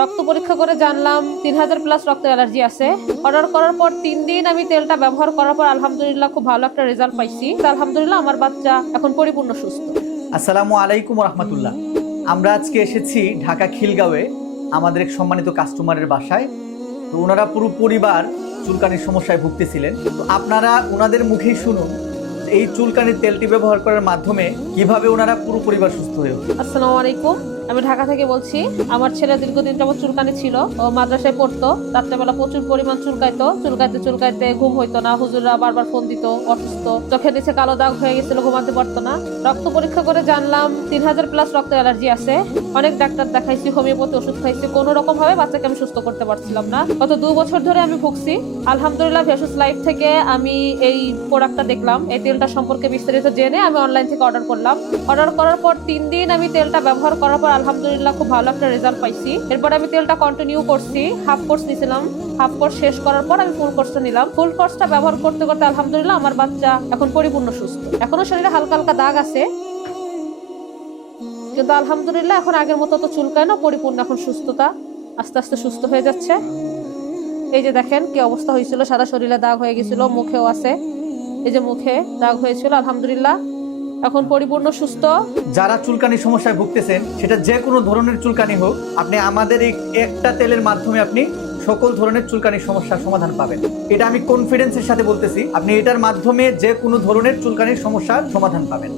রক্ত পরীক্ষা করে জানলাম 3000+ রক্তের অ্যালার্জি আছে। অর্ডার করার পর 3 দিন আমি তেলটা ব্যবহার করার পর আলহামদুলিল্লাহ খুব ভালো একটা রেজাল্ট পাইছি। আলহামদুলিল্লাহ আমার বাচ্চা এখন পরিপূর্ণ সুস্থ। আসসালামু আলাইকুম রহমতুল্লাহ। আমরা আজকে এসেছি ঢাকা খিলগাঁওয়ে আমাদের এক সম্মানিত কাস্টমারের বাসায়। তো ওনারা পুরো পরিবার চুলকানির সমস্যায় ভুগতেছিলেন। তো আপনারা ওনাদের মুখেই শুনুন এই চুলকানির তেলটি ব্যবহার করার মাধ্যমে কিভাবে ওনারা পুরো পরিবার সুস্থ হয়ে ওঠে। আসসালামু আলাইকুম, আমি ঢাকা থেকে বলছি। আমার ছেলে দীর্ঘদিন যাবত চুলকানি ছিল। ও মাদ্রাসায় পড়তো, রাত্রেবেলা প্রচুর পরিমাণ চুলকাইতো। চুলকাইতে ঘুম হইতো না, হুজুররা বারবার ফোন দিত, অসুস্থ, চোখের নিচে কালো দাগ হয়ে গেছিল, ঘুমাতে পারতো না। রক্ত পরীক্ষা করে জানলাম 3000+ রক্তের অ্যালার্জি আছে। অনেক ডাক্তার দেখাইছি, হোমিওপ্যাথি ওষুধ খাইছি, কোনো রকম ভাবে বাচ্চাকে আমি সুস্থ করতে পারছিলাম না। গত 2 বছর ধরে আমি ভুগছি। আলহামদুলিল্লাহ ভেষজ লাইফ থেকে আমি এই প্রোডাক্টটা দেখলাম, এই তেলটা সম্পর্কে বিস্তারিত জেনে আমি অনলাইন থেকে অর্ডার করলাম। অর্ডার করার পর 3 দিন আমি তেলটা ব্যবহার করার পর আলহামদুলিল্লাহ খুব ভালো একটা রেজাল্ট পাইছি। এরপর আমি তেলটা কন্টিনিউ করছি, হাফ কোর্স নিয়েছিলাম। হাফ কোর্স শেষ করার পর আমি ফুল কোর্সটা নিলাম। ফুল কোর্সটা ব্যবহার করতে করতে আলহামদুলিল্লাহ আমার বাচ্চা এখন পরিপূর্ণ সুস্থ। এখনো শরীরে হালকা হালকা দাগ আছে, কিন্তু আলহামদুলিল্লাহ এখন আগের মতো তো চুলকায় না, পরিপূর্ণ এখন সুস্থতা, আস্তে আস্তে সুস্থ হয়ে যাচ্ছে। এই যে দেখেন কি অবস্থা হয়েছিল, সারা শরীরে দাগ হয়ে গেছিল, মুখেও আছে, এই যে মুখে দাগ হয়েছিল। আলহামদুলিল্লাহ এখন পরিপূর্ণ সুস্থ। যারা চুলকানির সমস্যায় ভুগতেছেন, সেটা যে কোনো ধরনের চুলকানি হোক, আপনি আমাদের এই একটা তেলের মাধ্যমে আপনি সকল ধরনের চুলকানির সমস্যার সমাধান পাবেন। এটা আমি কনফিডেন্সের সাথে বলতেছি, আপনি এটার মাধ্যমে যে কোনো ধরনের চুলকানির সমস্যার সমাধান পাবেন।